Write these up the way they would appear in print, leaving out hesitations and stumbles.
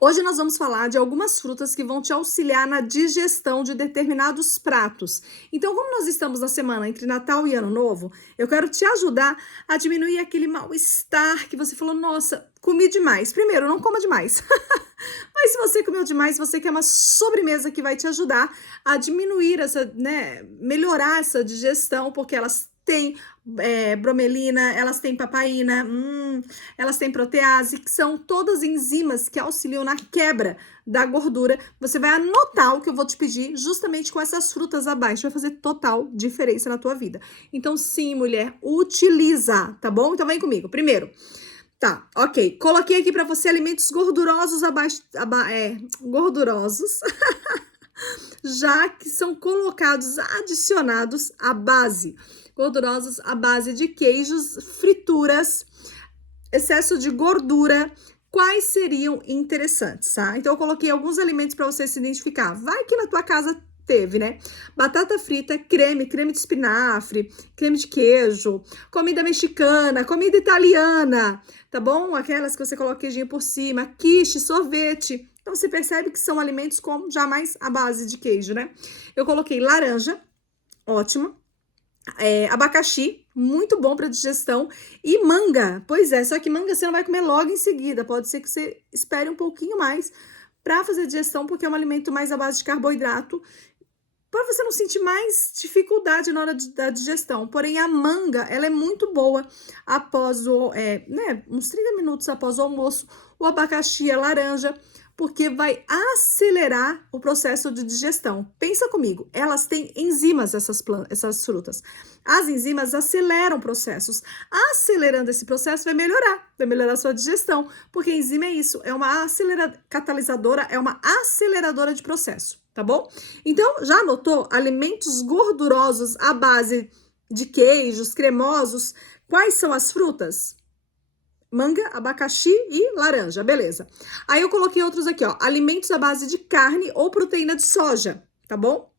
Hoje nós vamos falar de algumas frutas que vão te auxiliar na digestão de determinados pratos. Então, como nós estamos na semana entre Natal e Ano Novo, eu quero te ajudar a diminuir aquele mal-estar que você falou, nossa, comi demais. Primeiro, não coma demais. Mas se você comeu demais, você quer uma sobremesa que vai te ajudar a diminuir essa, né, melhorar essa digestão, porque elas têm bromelina, elas têm papaina, elas têm protease, que são todas enzimas que auxiliam na quebra da gordura. Você vai anotar o que eu vou te pedir justamente com essas frutas abaixo, vai fazer total diferença na tua vida. Então sim, mulher, utiliza, tá bom? Então vem comigo. Primeiro, tá, ok. Coloquei aqui para você alimentos gordurosos gordurosos, já que são colocados, adicionados à base. Gordurosos à base de queijos, frituras, excesso de gordura. Quais seriam interessantes, tá? Então, eu coloquei alguns alimentos para você se identificar. Vai que na tua casa teve, né? Batata frita, creme de espinafre, creme de queijo, comida mexicana, comida italiana, tá bom? Aquelas que você coloca queijinho por cima, quiche, sorvete. Então, você percebe que são alimentos com jamais a base de queijo, né? Eu coloquei laranja, ótimo. Abacaxi, muito bom para digestão, e manga, pois é, só que manga você não vai comer logo em seguida, pode ser que você espere um pouquinho mais para fazer digestão, porque é um alimento mais à base de carboidrato, para você não sentir mais dificuldade na hora da digestão. Porém, a manga, ela é muito boa após uns 30 minutos após o almoço, o abacaxi, a laranja, porque vai acelerar o processo de digestão. Pensa comigo, elas têm enzimas, essas frutas. As enzimas aceleram processos. Acelerando esse processo vai melhorar a sua digestão, porque a enzima é isso, é uma catalisadora, é uma aceleradora de processo, tá bom? Então, já anotou alimentos gordurosos à base de queijos, cremosos? Quais são as frutas? Manga, abacaxi e laranja, beleza. Aí eu coloquei outros aqui, ó, alimentos à base de carne ou proteína de soja, tá bom?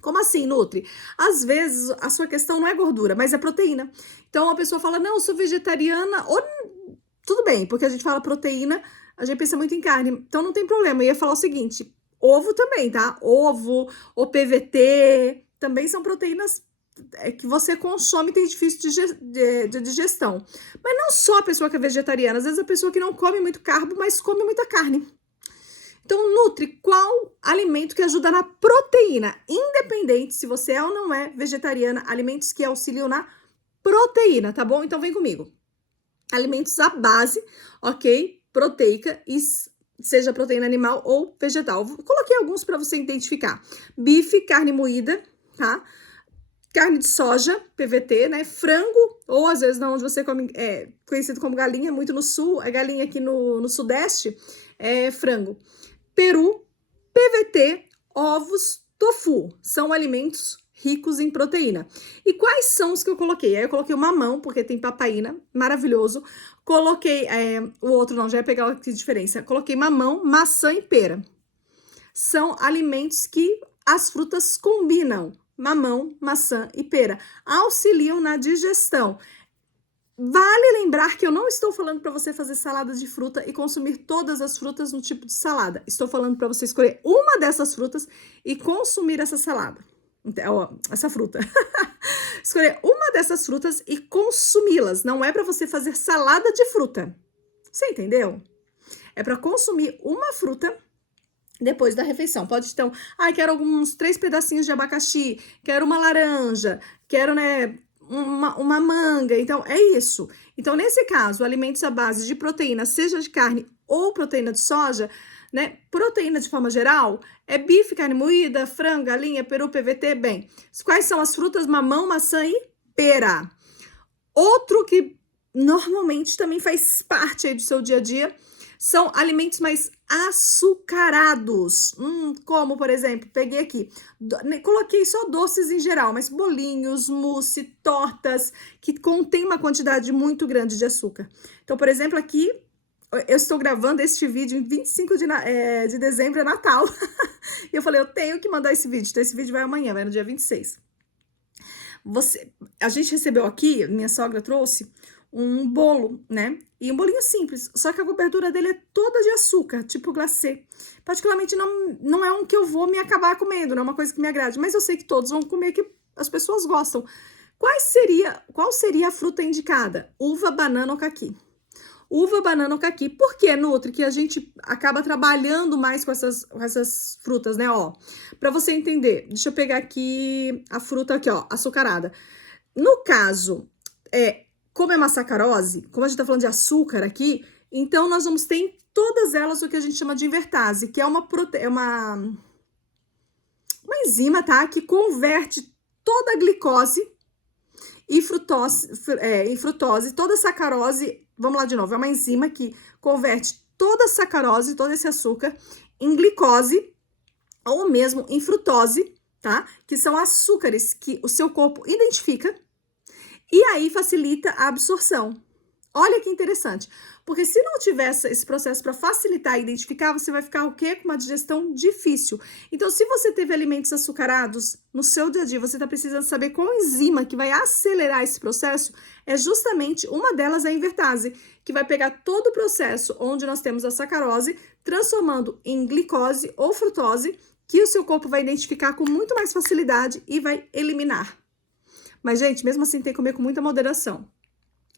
Como assim, Nutri? Às vezes a sua questão não é gordura, mas é proteína. Então a pessoa fala, não, eu sou vegetariana, ou tudo bem, porque a gente fala proteína, a gente pensa muito em carne, então não tem problema. Eu ia falar o seguinte, ovo também, tá? Ovo, o PVT, também são proteínas que você consome e tem difícil de digestão. Mas não só a pessoa que é vegetariana, às vezes a pessoa que não come muito carbo, mas come muita carne. Então, nutre qual alimento que ajuda na proteína, independente se você é ou não é vegetariana, alimentos que auxiliam na proteína, tá bom? Então vem comigo. Alimentos à base, ok? Proteica, seja proteína animal ou vegetal. Coloquei alguns para você identificar. Bife, carne moída, tá? Carne de soja, PVT, né? Frango, ou às vezes onde você come, conhecido como galinha, muito no sul, é galinha aqui no sudeste, é frango. Peru, PVT, ovos, tofu, são alimentos ricos em proteína. E quais são os que eu coloquei? Aí eu coloquei o mamão, porque tem papaina, maravilhoso. Coloquei, o outro não, já ia pegar aqui a diferença. Coloquei mamão, maçã e pera. São alimentos que as frutas combinam. Mamão, maçã e pera auxiliam na digestão. Vale lembrar que eu não estou falando para você fazer salada de fruta e consumir todas as frutas no tipo de salada. Estou falando para você escolher uma dessas frutas e consumir essa salada. Então, essa fruta. Escolher uma dessas frutas e consumi-las. Não é para você fazer salada de fruta. Você entendeu? É para consumir uma fruta depois da refeição. Pode, então, quero alguns 3 pedacinhos de abacaxi, quero uma laranja, quero, né, uma manga. Então, é isso. Então, nesse caso, alimentos à base de proteína, seja de carne ou proteína de soja, né, proteína de forma geral, é bife, carne moída, frango, galinha, peru, PVT, bem. Quais são as frutas? Mamão, maçã e pera. Outro que normalmente também faz parte aí do seu dia a dia são alimentos mais açucarados, como, por exemplo, peguei aqui, coloquei só doces em geral, mas bolinhos, mousse, tortas, que contém uma quantidade muito grande de açúcar. Então, por exemplo, aqui, eu estou gravando este vídeo em 25 de dezembro, é Natal, e eu falei, eu tenho que mandar esse vídeo, então esse vídeo vai amanhã, vai no dia 26. A gente recebeu aqui, minha sogra trouxe, um bolo, né? E um bolinho simples, só que a cobertura dele é toda de açúcar, tipo glacê. Particularmente não é um que eu vou me acabar comendo, não é uma coisa que me agrade, mas eu sei que todos vão comer, que as pessoas gostam. Qual seria a fruta indicada? Uva, banana ou caqui? Uva, banana ou caqui. Por que, Nutri, que a gente acaba trabalhando mais com essas frutas, né? Ó, para você entender, deixa eu pegar aqui a fruta aqui, ó, açucarada. No caso, como é uma sacarose, como a gente tá falando de açúcar aqui, então nós vamos ter em todas elas o que a gente chama de invertase, que é uma enzima, tá? Que converte toda a glicose em frutose, toda a sacarose. Vamos lá de novo, é uma enzima que converte toda a sacarose, todo esse açúcar, em glicose ou mesmo em frutose, tá? Que são açúcares que o seu corpo identifica e aí facilita a absorção. Olha que interessante, porque se não tivesse esse processo para facilitar e identificar, você vai ficar o quê? Com uma digestão difícil. Então, se você teve alimentos açucarados no seu dia a dia, você está precisando saber qual enzima que vai acelerar esse processo, é justamente uma delas é a invertase, que vai pegar todo o processo onde nós temos a sacarose, transformando em glicose ou frutose, que o seu corpo vai identificar com muito mais facilidade e vai eliminar. Mas, gente, mesmo assim, tem que comer com muita moderação.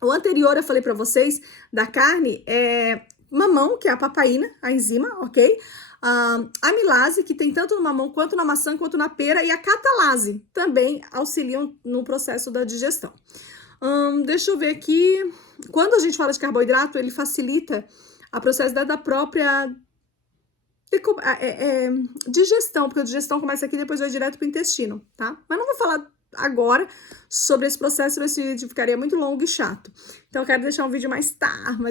O anterior eu falei para vocês da carne é mamão, que é a papaína, a enzima, ok? A amilase, que tem tanto no mamão quanto na maçã, quanto na pera, e a catalase também auxiliam no processo da digestão. Deixa eu ver aqui. Quando a gente fala de carboidrato, ele facilita o processo da própria digestão, porque a digestão começa aqui e depois vai direto para o intestino, tá? Mas não vou falar agora sobre esse processo, esse vídeo ficaria muito longo e chato. Então, eu quero deixar um vídeo mais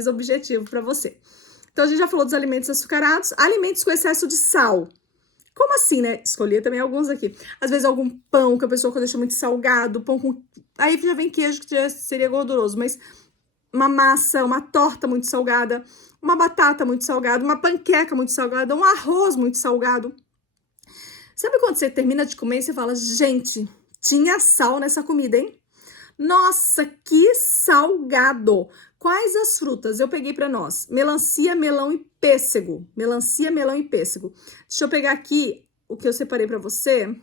objetivo para você. Então, a gente já falou dos alimentos açucarados, alimentos com excesso de sal. Como assim, né? Escolhi também alguns aqui. Às vezes, algum pão que a pessoa deixa muito salgado, pão com... Aí já vem queijo, que já seria gorduroso, mas uma massa, uma torta muito salgada, uma batata muito salgada, uma panqueca muito salgada, um arroz muito salgado. Sabe quando você termina de comer e você fala, gente, tinha sal nessa comida, hein? Nossa, que salgado! Quais as frutas eu peguei para nós? Melancia, melão e pêssego. Melancia, melão e pêssego. Deixa eu pegar aqui o que eu separei para você.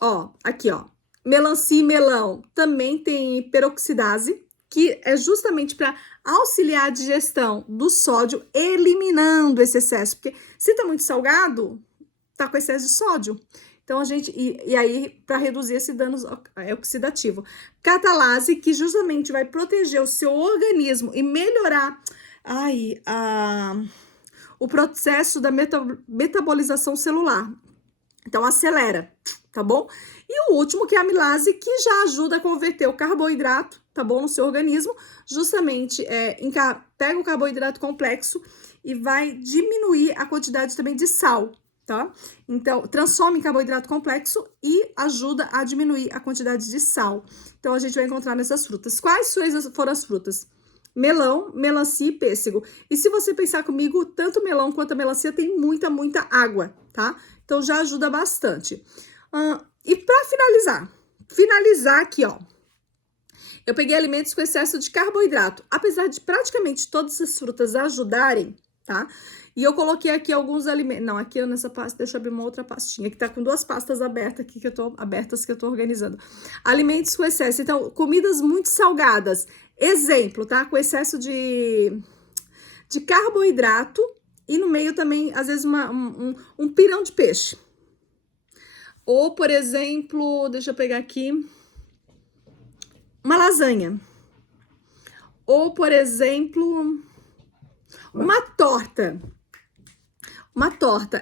Ó, aqui, ó. Melancia e melão também tem peroxidase, que é justamente para auxiliar a digestão do sódio, eliminando esse excesso. Porque se tá muito salgado, tá com excesso de sódio. Então, a gente... E aí, para reduzir esse dano oxidativo. Catalase, que justamente vai proteger o seu organismo e melhorar o processo da metabolização celular. Então, acelera, tá bom? E o último, que é a amilase, que já ajuda a converter o carboidrato, tá bom, no seu organismo. Justamente, pega o carboidrato complexo e vai diminuir a quantidade também de sal, tá? Então, transforma em carboidrato complexo e ajuda a diminuir a quantidade de sal. Então, a gente vai encontrar nessas frutas. Quais foram as frutas? Melão, melancia e pêssego. E se você pensar comigo, tanto o melão quanto a melancia tem muita água, tá? Então, já ajuda bastante. E para finalizar aqui, ó. Eu peguei alimentos com excesso de carboidrato. Apesar de praticamente todas as frutas ajudarem, tá? E eu coloquei aqui alguns alimentos. Não, aqui nessa pasta, deixa eu abrir uma outra pastinha, que tá com duas pastas abertas aqui que eu tô organizando. Alimentos com excesso. Então, comidas muito salgadas. Exemplo, tá? Com excesso de carboidrato e no meio também, às vezes, um pirão de peixe. Ou, por exemplo, deixa eu pegar aqui, uma lasanha. Ou, por exemplo, uma torta.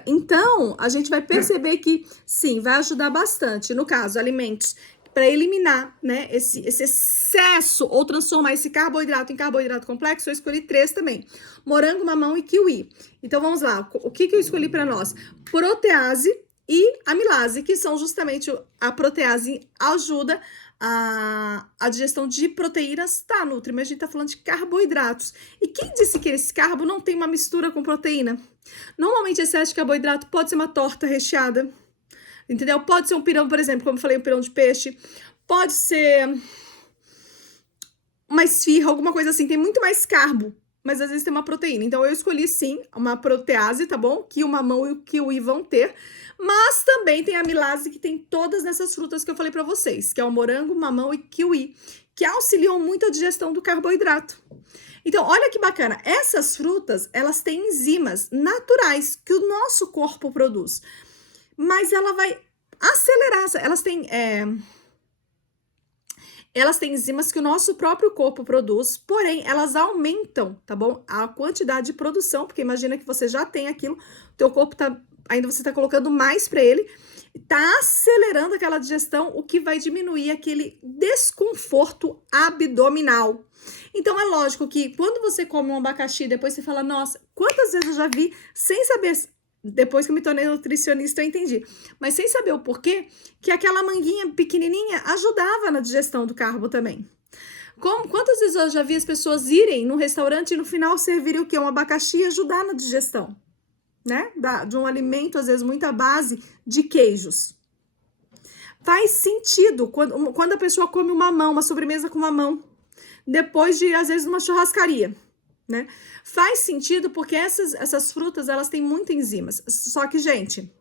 Então, a gente vai perceber que, sim, vai ajudar bastante. No caso, alimentos para eliminar, né, esse excesso ou transformar esse carboidrato em carboidrato complexo, eu escolhi 3 também. Morango, mamão e kiwi. Então, vamos lá. O que eu escolhi para nós? Protease e amilase, que são justamente a protease ajuda a digestão de proteínas, tá, Nutri, mas a gente tá falando de carboidratos. E quem disse que esse carbo não tem uma mistura com proteína? Normalmente, excesso de carboidrato pode ser uma torta recheada, entendeu? Pode ser um pirão, por exemplo, como eu falei, um pirão de peixe. Pode ser uma esfirra, alguma coisa assim, tem muito mais carbo, mas às vezes tem uma proteína. Então eu escolhi sim uma protease, tá bom? Que o mamão e o kiwi vão ter, mas também tem a amilase que tem todas nessas frutas que eu falei pra vocês, que é o morango, mamão e kiwi, que auxiliam muito a digestão do carboidrato. Então, olha que bacana, essas frutas, elas têm enzimas naturais que o nosso corpo produz, mas ela vai acelerar, elas têm enzimas que o nosso próprio corpo produz, porém, elas aumentam, tá bom? A quantidade de produção, porque imagina que você já tem aquilo, teu corpo ainda você tá colocando mais para ele, tá acelerando aquela digestão, o que vai diminuir aquele desconforto abdominal. Então, é lógico que quando você come um abacaxi, depois você fala, nossa, quantas vezes eu já vi, sem saber, depois que eu me tornei nutricionista, eu entendi, mas sem saber o porquê, que aquela manguinha pequenininha ajudava na digestão do carbo também. Quantas vezes eu já vi as pessoas irem no restaurante e no final servirem o quê? Um abacaxi e ajudar na digestão, né? De um alimento, às vezes, muito à base de queijos. Faz sentido quando a pessoa come uma mamão, uma sobremesa com mamão, depois de, às vezes, uma churrascaria, né? Faz sentido porque essas frutas, elas têm muitas enzimas. Só que, gente,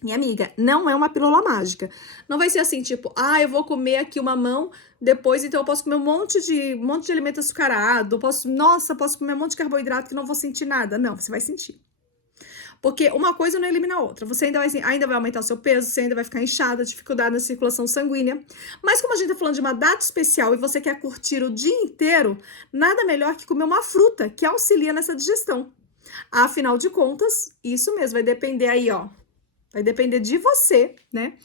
minha amiga, não é uma pílula mágica. Não vai ser assim, tipo, eu vou comer aqui uma mamão, depois então eu posso comer um monte de alimento açucarado, posso comer um monte de carboidrato que não vou sentir nada. Não, você vai sentir. Porque uma coisa não elimina a outra. Você ainda vai aumentar o seu peso, você ainda vai ficar inchada, dificuldade na circulação sanguínea. Mas como a gente tá falando de uma data especial e você quer curtir o dia inteiro, nada melhor que comer uma fruta que auxilia nessa digestão. Afinal de contas, isso mesmo, vai depender aí, ó. Vai depender de você, né?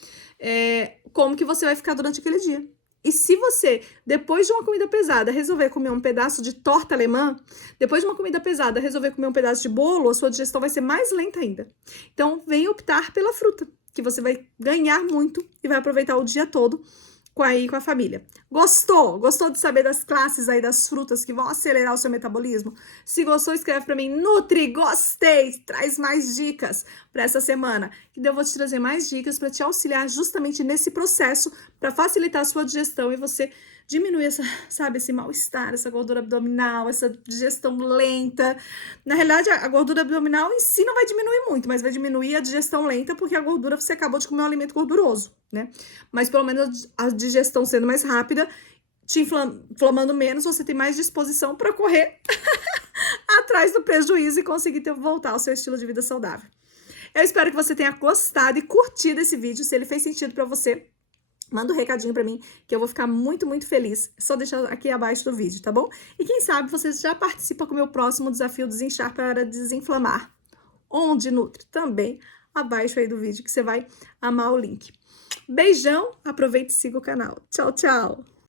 Como que você vai ficar durante aquele dia. E se você, depois de uma comida pesada, resolver comer um pedaço de torta alemã, depois de uma comida pesada, resolver comer um pedaço de bolo, a sua digestão vai ser mais lenta ainda. Então, vem optar pela fruta, que você vai ganhar muito e vai aproveitar o dia todo com a família. Gostou? Gostou de saber das classes aí das frutas que vão acelerar o seu metabolismo? Se gostou, escreve para mim, Nutri, gostei! Traz mais dicas para essa semana, que daí eu vou te trazer mais dicas para te auxiliar justamente nesse processo, para facilitar a sua digestão e você diminuir esse mal-estar, essa gordura abdominal, essa digestão lenta. Na realidade, a gordura abdominal em si não vai diminuir muito, mas vai diminuir a digestão lenta, porque a gordura você acabou de comer um alimento gorduroso, né? Mas pelo menos a digestão sendo mais rápida, te inflamando menos, você tem mais disposição para correr atrás do prejuízo e conseguir voltar ao seu estilo de vida saudável. Eu espero que você tenha gostado e curtido esse vídeo. Se ele fez sentido para você, manda um recadinho pra mim, que eu vou ficar muito, muito feliz. É só deixar aqui abaixo do vídeo, tá bom? E quem sabe você já participa com o meu próximo desafio Desinchar para Desinflamar. Onde Nutri? Também abaixo aí do vídeo, que você vai amar o link. Beijão, aproveite e siga o canal. Tchau, tchau!